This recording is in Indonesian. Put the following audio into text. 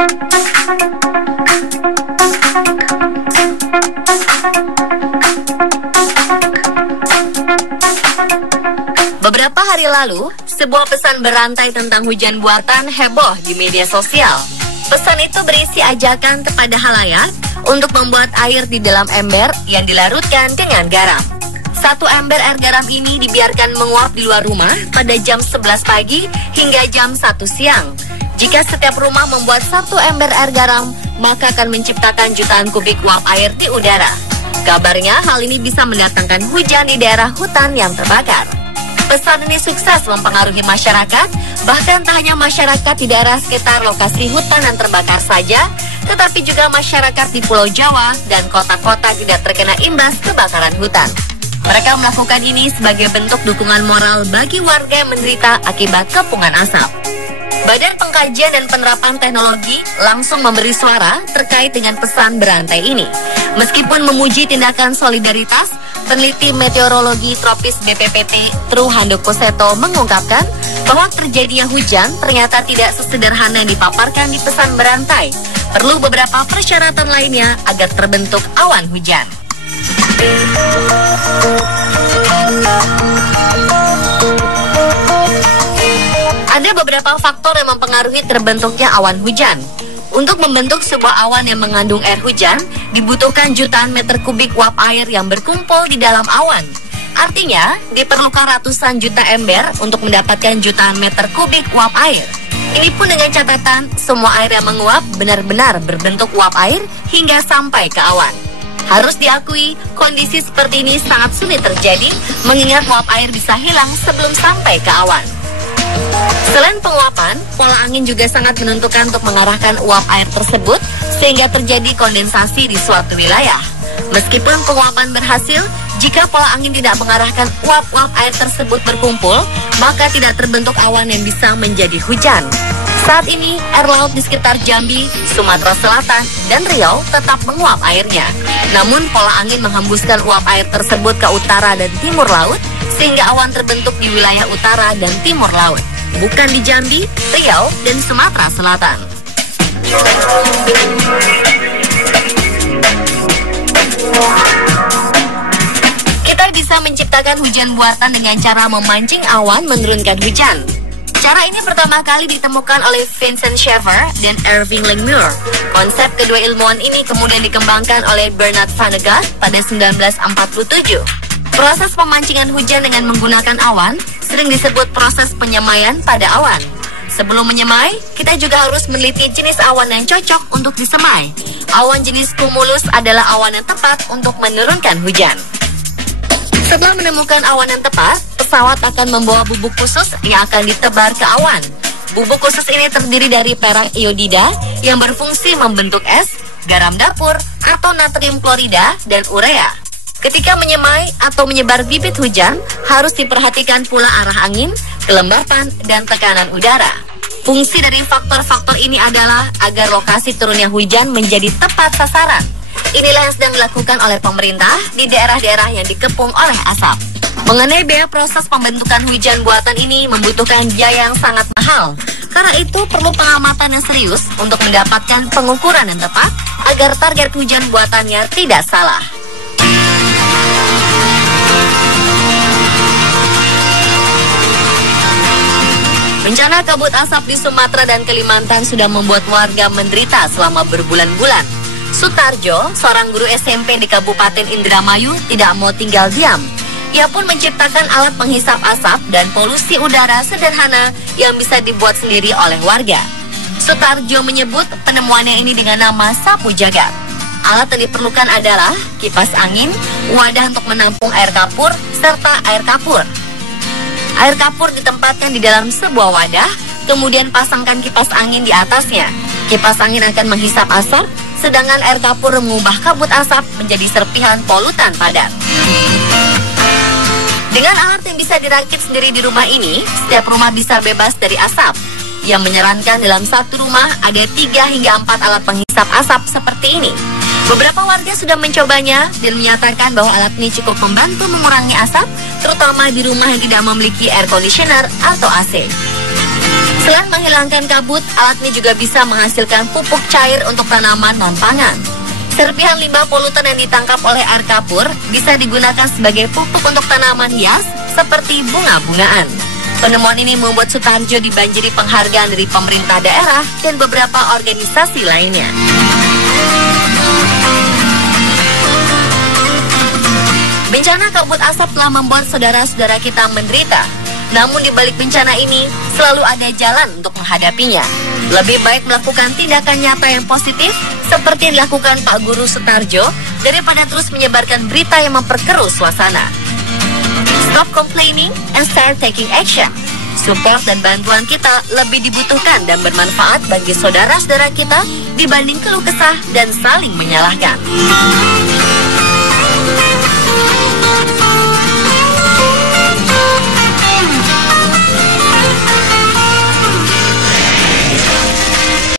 Beberapa hari lalu, sebuah pesan berantai tentang hujan buatan heboh di media sosial. Pesan itu berisi ajakan kepada halayak untuk membuat air di dalam ember yang dilarutkan dengan garam. Satu ember air garam ini dibiarkan menguap di luar rumah pada jam 11 pagi hingga jam 1 siang. Jika setiap rumah membuat satu ember air garam, maka akan menciptakan jutaan kubik uap air di udara. Kabarnya hal ini bisa mendatangkan hujan di daerah hutan yang terbakar. Pesan ini sukses mempengaruhi masyarakat, bahkan tak hanya masyarakat di daerah sekitar lokasi hutan yang terbakar saja, tetapi juga masyarakat di Pulau Jawa dan kota-kota tidak terkena imbas kebakaran hutan. Mereka melakukan ini sebagai bentuk dukungan moral bagi warga yang menderita akibat kepungan asap. Badan Pengkajian dan Penerapan Teknologi langsung memberi suara terkait dengan pesan berantai ini. Meskipun memuji tindakan solidaritas, peneliti meteorologi tropis BPPT Tru Handoko Seto mengungkapkan bahwa terjadinya hujan ternyata tidak sesederhana yang dipaparkan di pesan berantai. Perlu beberapa persyaratan lainnya agar terbentuk awan hujan. Ada beberapa faktor yang mempengaruhi terbentuknya awan hujan. Untuk membentuk sebuah awan yang mengandung air hujan, dibutuhkan jutaan meter kubik uap air yang berkumpul di dalam awan. Artinya, diperlukan ratusan juta ember untuk mendapatkan jutaan meter kubik uap air. Ini pun dengan catatan, semua air yang menguap benar-benar berbentuk uap air hingga sampai ke awan. Harus diakui, kondisi seperti ini sangat sulit terjadi, mengingat uap air bisa hilang sebelum sampai ke awan. Selain penguapan, pola angin juga sangat menentukan untuk mengarahkan uap air tersebut sehingga terjadi kondensasi di suatu wilayah. Meskipun penguapan berhasil, jika pola angin tidak mengarahkan uap-uap air tersebut berkumpul, maka tidak terbentuk awan yang bisa menjadi hujan. Saat ini, air laut di sekitar Jambi, Sumatera Selatan, dan Riau tetap menguap airnya. Namun, pola angin menghembuskan uap air tersebut ke utara dan timur laut, sehingga awan terbentuk di wilayah utara dan timur laut, bukan di Jambi, Riau, dan Sumatera Selatan. Kita bisa menciptakan hujan buatan dengan cara memancing awan menurunkan hujan. Cara ini pertama kali ditemukan oleh Vincent Schaeffer dan Irving Langmuir. Konsep kedua ilmuwan ini kemudian dikembangkan oleh Bernard Vanegas pada 1947. Proses pemancingan hujan dengan menggunakan awan sering disebut proses penyemaian pada awan. Sebelum menyemai, kita juga harus meneliti jenis awan yang cocok untuk disemai. Awan jenis cumulus adalah awan yang tepat untuk menurunkan hujan. Setelah menemukan awan yang tepat, pesawat akan membawa bubuk khusus yang akan ditebar ke awan. Bubuk khusus ini terdiri dari perak iodida yang berfungsi membentuk es, garam dapur, atau natrium klorida, dan urea. Ketika menyemai atau menyebar bibit hujan, harus diperhatikan pula arah angin, kelembapan, dan tekanan udara. Fungsi dari faktor-faktor ini adalah agar lokasi turunnya hujan menjadi tepat sasaran. Inilah yang sedang dilakukan oleh pemerintah di daerah-daerah yang dikepung oleh asap. Mengenai biaya proses pembentukan hujan buatan ini membutuhkan biaya yang sangat mahal. Karena itu perlu pengamatan yang serius untuk mendapatkan pengukuran yang tepat agar target hujan buatannya tidak salah. Bencana kabut asap di Sumatera dan Kalimantan sudah membuat warga menderita selama berbulan-bulan. Sutarjo, seorang guru SMP di Kabupaten Indramayu, tidak mau tinggal diam. Ia pun menciptakan alat penghisap asap dan polusi udara sederhana yang bisa dibuat sendiri oleh warga. Sutarjo menyebut penemuannya ini dengan nama sapu jagat. Alat yang diperlukan adalah kipas angin, wadah untuk menampung air kapur, serta air kapur. Air kapur ditempatkan di dalam sebuah wadah, kemudian pasangkan kipas angin di atasnya. Kipas angin akan menghisap asap, sedangkan air kapur mengubah kabut asap menjadi serpihan polutan padat. Dengan alat yang bisa dirakit sendiri di rumah ini, setiap rumah bisa bebas dari asap. Yang menyarankan dalam satu rumah ada 3 hingga 4 alat penghisap asap seperti ini. Beberapa warga sudah mencobanya dan menyatakan bahwa alat ini cukup membantu mengurangi asap, terutama di rumah yang tidak memiliki air conditioner atau AC. Selain menghilangkan kabut, alat ini juga bisa menghasilkan pupuk cair untuk tanaman non-pangan. Serpihan limbah polutan yang ditangkap oleh air kapur bisa digunakan sebagai pupuk untuk tanaman hias seperti bunga-bungaan. Penemuan ini membuat Sutarjo dibanjiri penghargaan dari pemerintah daerah dan beberapa organisasi lainnya. Bencana kabut asap telah membuat saudara-saudara kita menderita. Namun di balik bencana ini, selalu ada jalan untuk menghadapinya. Lebih baik melakukan tindakan nyata yang positif, seperti yang dilakukan Pak Guru Sutarjo, daripada terus menyebarkan berita yang memperkeruh suasana. Stop complaining and start taking action. Support dan bantuan kita lebih dibutuhkan dan bermanfaat bagi saudara-saudara kita dibanding keluh kesah dan saling menyalahkan.